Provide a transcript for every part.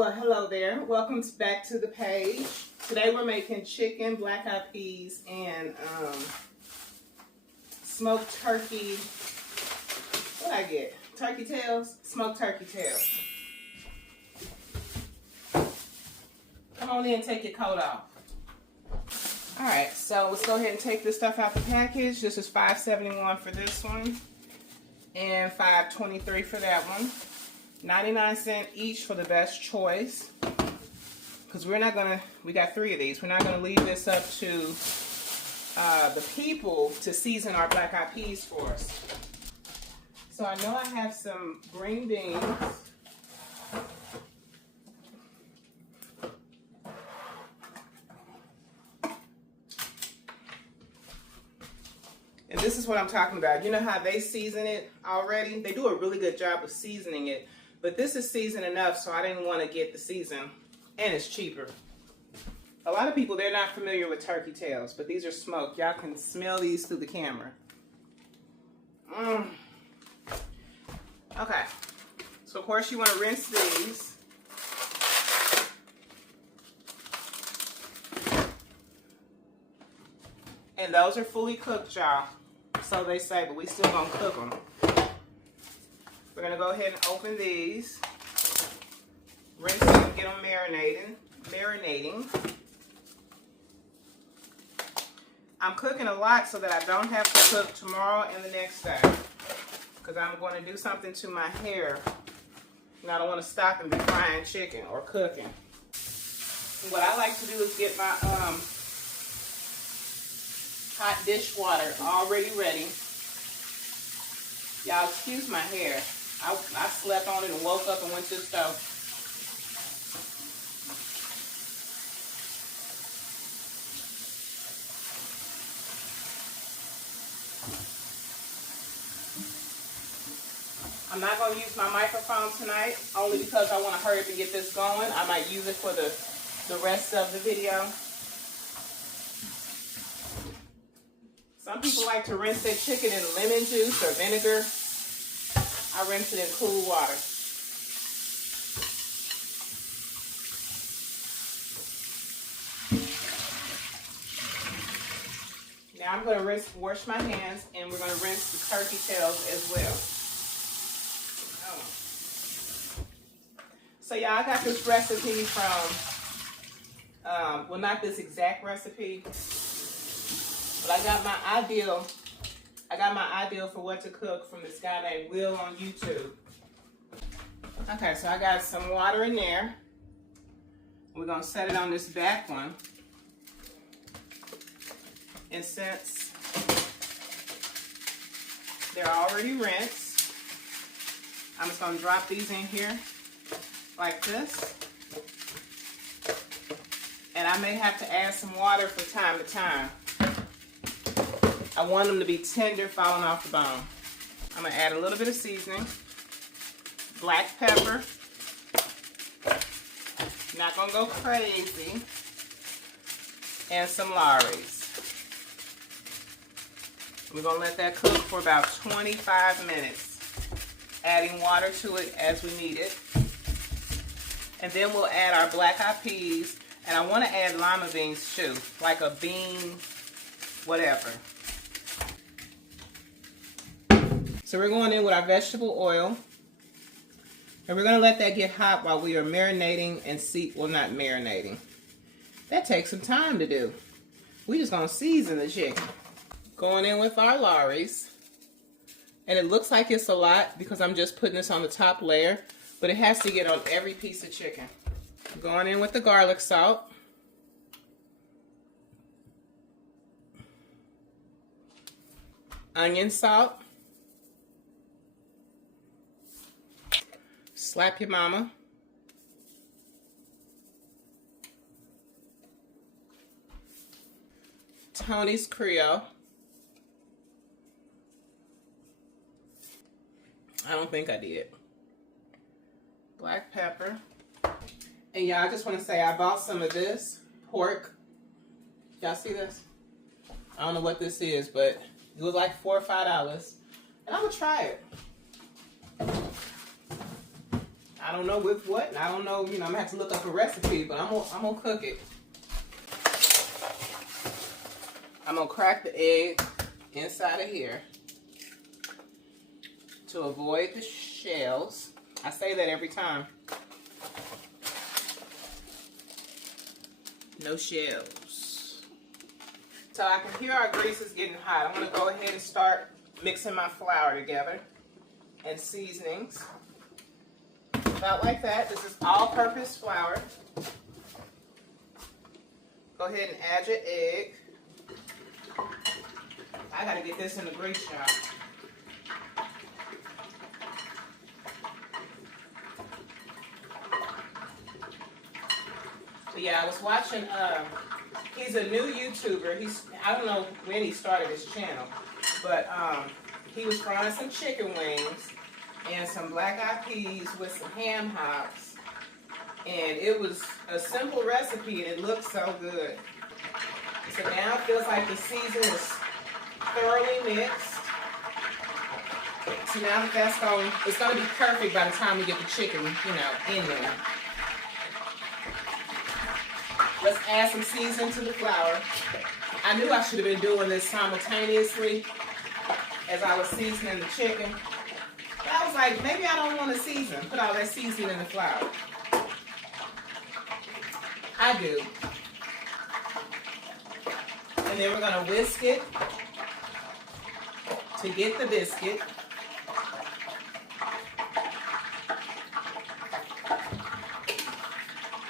Well, hello there. Welcome back to the page. Today we're making chicken, black-eyed peas, and smoked turkey. What I get? Turkey tails? Smoked turkey tails. Come on in and take your coat off. Alright, so let's go ahead and take this stuff out the package. This is $5.71 for this one and $5.23 for that one. 99 cents each for the best choice. Because we got 3 of these. We're not going to leave this up to the people to season our black-eyed peas for us. So I know I have some green beans. And this is what I'm talking about. You know how they season it already? They do a really good job of seasoning it. But this is seasoned enough, so I didn't want to get the season. And it's cheaper. A lot of people, they're not familiar with turkey tails, but these are smoked. Y'all can smell these through the camera. Okay. So, of course, you want to rinse these. And those are fully cooked, y'all. So they say, but we still gonna cook them. We're gonna go ahead and open these. Rinse them and get them marinating. I'm cooking a lot so that I don't have to cook tomorrow and the next day. Because I'm going to do something to my hair. And I don't want to stop and be frying chicken or cooking. And what I like to do is get my hot dish water already ready. Y'all excuse my hair. I slept on it and woke up and went to the stove. I'm not going to use my microphone tonight, only because I want to hurry up and get this going. I might use it for the rest of the video. Some people like to rinse their chicken in lemon juice or vinegar. I rinse it in cool water. Now I'm going to wash my hands, and we're going to rinse the turkey tails as well. So y'all, I got this recipe from, well, not this exact recipe, but I got my ideal for what to cook from this guy named Will on YouTube. Okay, so I got some water in there. We're gonna set it on this back one. And since they're already rinsed, I'm just gonna drop these in here like this. And I may have to add some water from time to time. I want them to be tender, falling off the bone. I'm going to add a little bit of seasoning. Black pepper. Not going to go crazy. And some Lawry's. We're going to let that cook for about 25 minutes. Adding water to it as we need it. And then we'll add our black-eyed peas. And I want to add lima beans too. Like a bean, whatever. So we're going in with our vegetable oil. And we're going to let that get hot while we are marinating and not marinating. That takes some time to do. We're just going to season the chicken. Going in with our Lawry's. And it looks like it's a lot because I'm just putting this on the top layer. But it has to get on every piece of chicken. Going in with the garlic salt. Onion salt. Slap your mama. Tony's Creole. I don't think I did. Black pepper. And y'all, I just want to say I bought some of this pork. Y'all see this? I don't know what this is, but it was like $4 or $5. And I'm going to try it. I don't know with what, and I don't know, I'm gonna have to look up a recipe, but I'm gonna cook it. I'm gonna crack the egg inside of here to avoid the shells. I say that every time. No shells. So I can hear our grease is getting hot. I'm gonna go ahead and start mixing my flour together and seasonings. About like that. This is all-purpose flour. Go ahead and add your egg. I gotta get this in the grease jar. But yeah, I was watching, he's a new YouTuber. I don't know when he started his channel, but he was frying some chicken wings and some black-eyed peas with some ham hocks. And it was a simple recipe and it looked so good. So now it feels like the season is thoroughly mixed. So now it's going to be perfect by the time we get the chicken, in there. Let's add some seasoning to the flour. I knew I should have been doing this simultaneously as I was seasoning the chicken. But I was like, maybe I don't want to put all that seasoning in the flour. I do. And then we're going to whisk it to get the biscuit.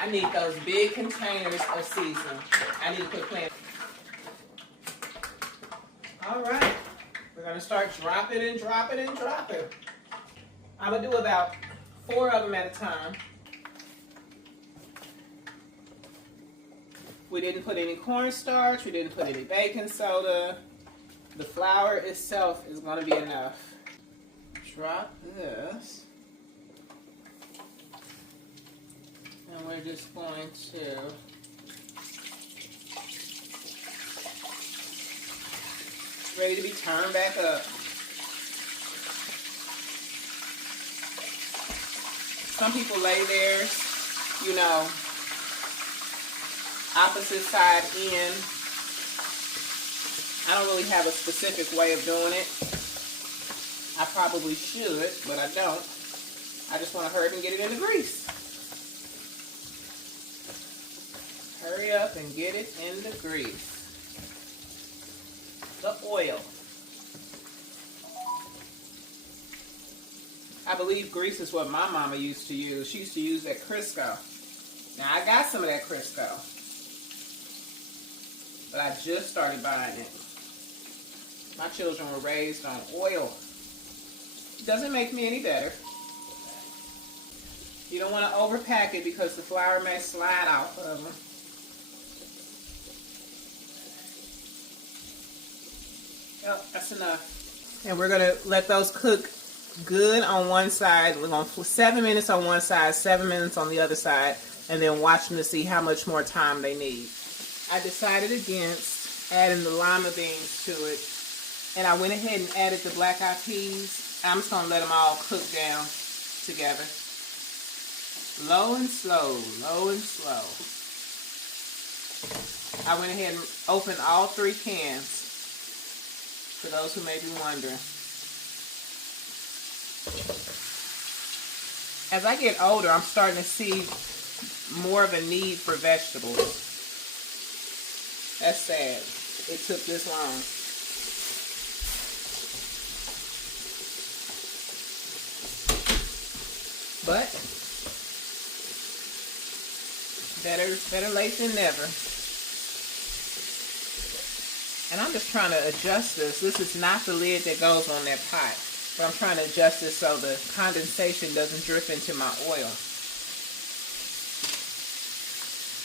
I need those big containers of seasoning. I need to put plenty. All right. We're going to start dropping and dropping and dropping. I'm going to do about 4 of them at a time. We didn't put any cornstarch. We didn't put any baking soda. The flour itself is going to be enough. Drop this. And we're just going to ready to be turned back up. Some people lay theirs, opposite side in. I don't really have a specific way of doing it. I probably should, but I don't. I just want to hurry up and get it in the grease. Hurry up and get it in the grease. The oil. I believe grease is what my mama used to use. She used to use that Crisco. Now I got some of that Crisco, but I just started buying it. My children were raised on oil. It doesn't make me any better. You don't want to overpack it because the flour may slide off of them. Oh, that's enough. And we're going to let those cook good on one side. We're going to 7 minutes on one side, 7 minutes on the other side, and then watch them to see how much more time they need. I decided against adding the lima beans to it, and I went ahead and added the black-eyed peas. I'm just going to let them all cook down together. Low and slow, low and slow. I went ahead and opened all 3 cans, for those who may be wondering. As I get older, I'm starting to see more of a need for vegetables. That's sad. It took this long. But better late than never. And I'm just trying to adjust this. This is not the lid that goes on that pot. But I'm trying to adjust this so the condensation doesn't drip into my oil.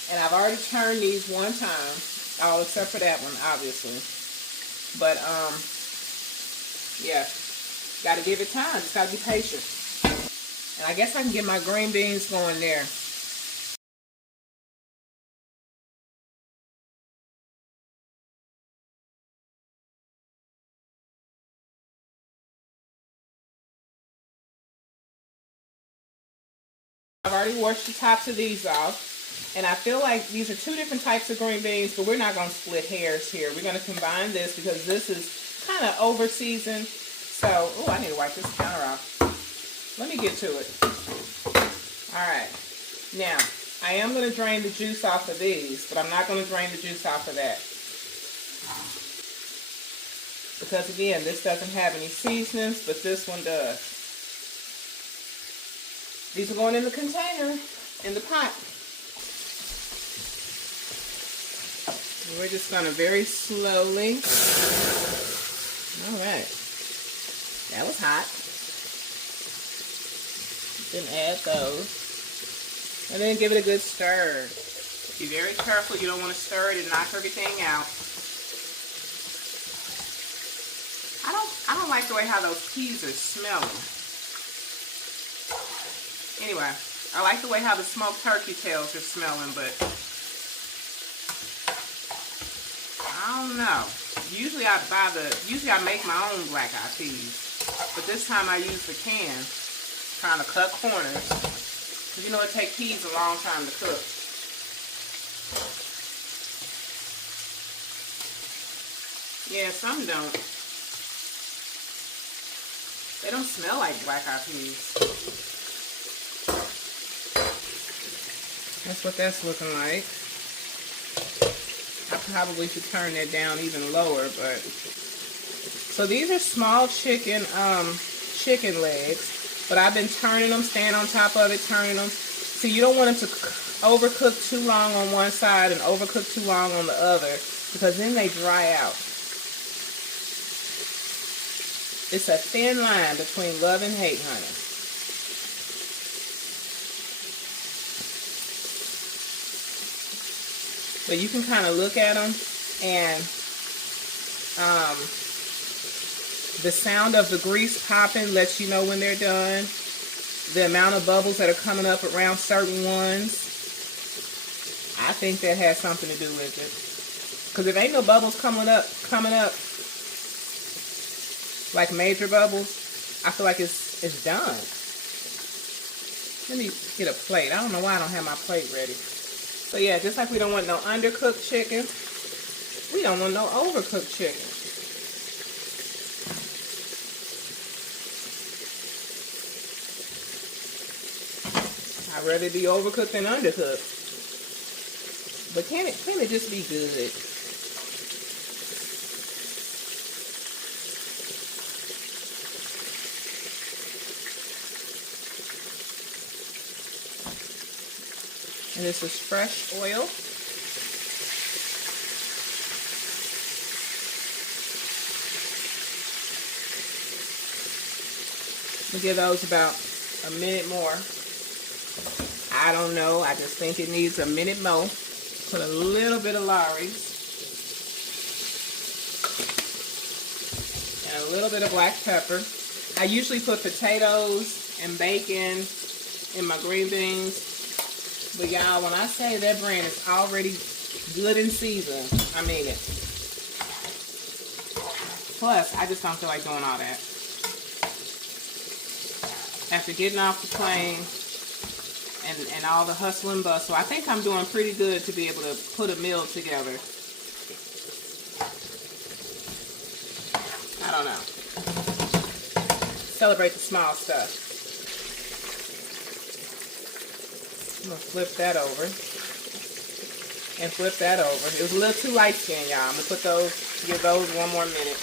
And I've already turned these one time. All except for that one, obviously. But, yeah. Got to give it time. Just got to be patient. And I guess I can get my green beans going there. I've already washed the tops of these off. And I feel like these are two different types of green beans, but we're not going to split hairs here. We're going to combine this because this is kind of over seasoned. So, oh, I need to wipe this counter off. Let me get to it. All right. Now, I am going to drain the juice off of these, but I'm not going to drain the juice off of that. Because again, this doesn't have any seasonings, but this one does. These are going in the container, in the pot. We're just going to very slowly. All right. That was hot. Then add those. And then give it a good stir. Be very careful. You don't want to stir it and knock everything out. I don't like the way how those peas are smelling. Anyway, I like the way how the smoked turkey tails are smelling, but I don't know. Usually I make my own black-eyed peas, but this time I use the can, trying to cut corners. Because you know it takes peas a long time to cook. Yeah, some don't. They don't smell like black-eyed peas. That's what that's looking like. I probably should turn that down even lower, but so these are small chicken legs, but I've been turning them, staying on top of it, turning them. So you don't want them to overcook too long on one side and overcook too long on the other, because then they dry out. It's a thin line between love and hate, honey. But you can kind of look at them, and the sound of the grease popping lets you know when they're done. The amount of bubbles that are coming up around certain ones, I think that has something to do with it. Because if ain't no bubbles coming up, like major bubbles, I feel like it's done. Let me get a plate. I don't know why I don't have my plate ready. So yeah, just like we don't want no undercooked chicken, we don't want no overcooked chicken. I'd rather be overcooked than undercooked. But can it just be good? And this is fresh oil. We'll give those about a minute more. I don't know. I just think it needs a minute more. Put a little bit of Lawry's. And a little bit of black pepper. I usually put potatoes and bacon in my green beans. But y'all, when I say that brand is already good and seasoned, I mean it. Plus, I just don't feel like doing all that. After getting off the plane and all the hustle and bustle, I think I'm doing pretty good to be able to put a meal together. I don't know. Celebrate the small stuff. I'm going to flip that over and flip that over. It was a little too light skin, y'all. I'm going to put those, give those one more minute.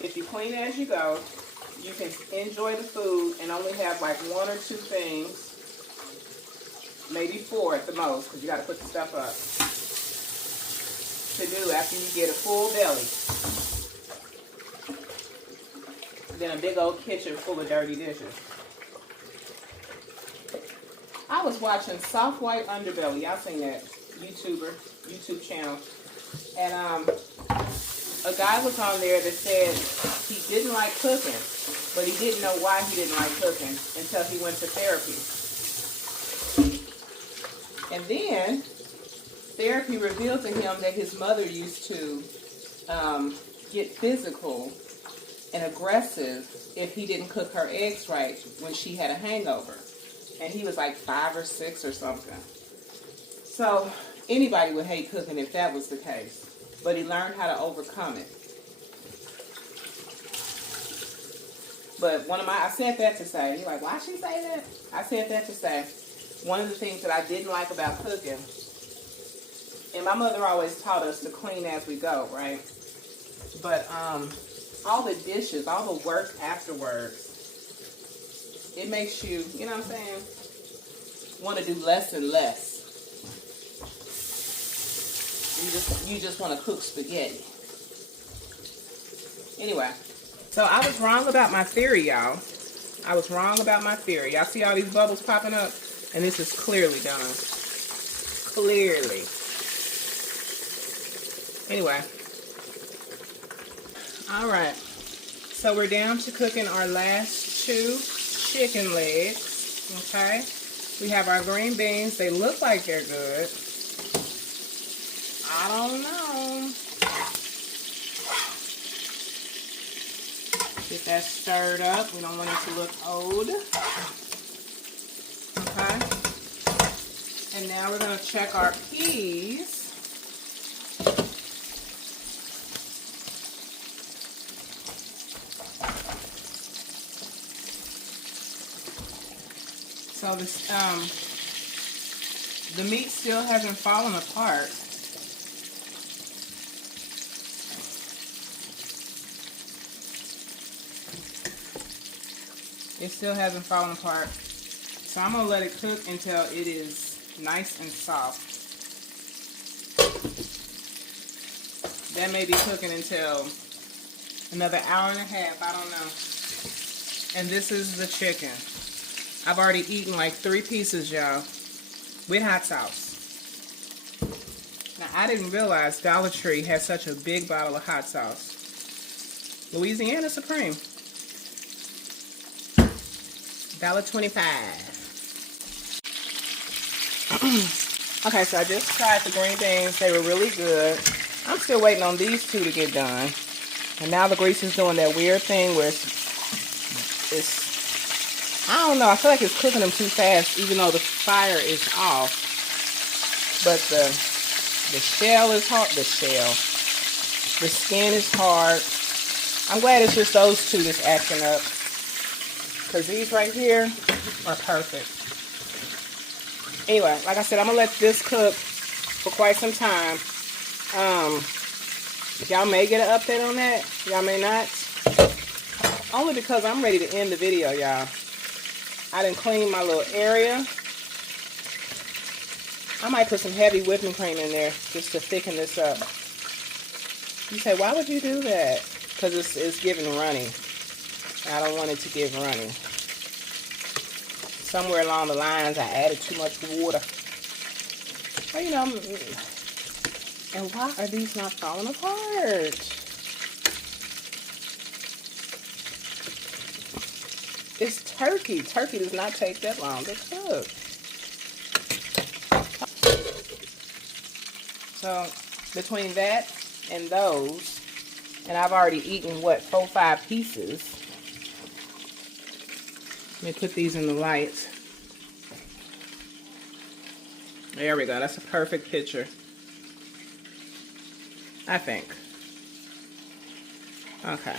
If you clean as you go, you can enjoy the food and only have like one or two things, maybe four at the most, because you got to put the stuff up, to do after you get a full belly. Then a big old kitchen full of dirty dishes. I was watching Soft White Underbelly. Y'all seen that YouTube channel. And a guy was on there that said he didn't like cooking, but he didn't know why he didn't like cooking until he went to therapy. And then therapy revealed to him that his mother used to get physical and aggressive if he didn't cook her eggs right when she had a hangover. And he was like 5 or 6 or something. So anybody would hate cooking if that was the case. But he learned how to overcome it. But I said that to say, you're like, why she say that? I said that to say, one of the things that I didn't like about cooking, and my mother always taught us to clean as we go, right? But all the dishes, all the work afterwards, it makes you, you know what I'm saying, want to do less and less. You just want to cook spaghetti. Anyway, so I was wrong about my theory, y'all. I was wrong about my theory. Y'all see all these bubbles popping up? And this is clearly done. Clearly. Anyway. Alright. So we're down to cooking our last 2 chicken legs. Okay. We have our green beans. They look like they're good. I don't know. Get that stirred up. We don't want it to look old. Okay. And now we're going to check our peas. So this, the meat still hasn't fallen apart. It still hasn't fallen apart. So I'm going to let it cook until it is nice and soft. That may be cooking until another hour and a half. I don't know. And this is the chicken. I've already eaten like 3 pieces, y'all, with hot sauce. Now, I didn't realize Dollar Tree has such a big bottle of hot sauce. Louisiana Supreme. $1.25. Okay, so I just tried the green beans. They were really good. I'm still waiting on these 2 to get done. And now the grease is doing that weird thing where it's I don't know. I feel like it's cooking them too fast, even though the fire is off. But the shell is hard. The skin is hard. I'm glad it's just those 2 that's acting up. Because these right here are perfect. Anyway, like I said, I'm going to let this cook for quite some time. Y'all may get an update on that. Y'all may not. Only because I'm ready to end the video, y'all. I done cleaned my little area. I might put some heavy whipping cream in there just to thicken this up. You say, why would you do that? Because it's giving runny. I don't want it to give runny. Somewhere along the lines, I added too much water. Well, you know, and why are these not falling apart? It's turkey. Turkey does not take that long to cook. So, between that and those, and I've already eaten, what, 4 or 5 pieces. Let me put these in the light. There we go. That's a perfect picture, I think. Okay.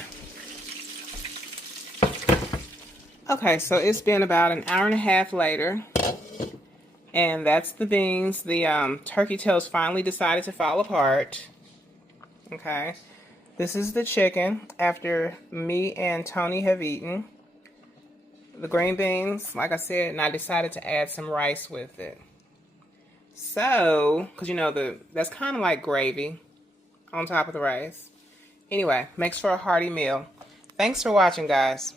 Okay, so it's been about an hour and a half later, and that's the beans. The turkey tails finally decided to fall apart. Okay, this is the chicken after me and Tony have eaten. The green beans, like I said, and I decided to add some rice with it. So, because you know, that's kind of like gravy on top of the rice. Anyway, makes for a hearty meal. Thanks for watching, guys.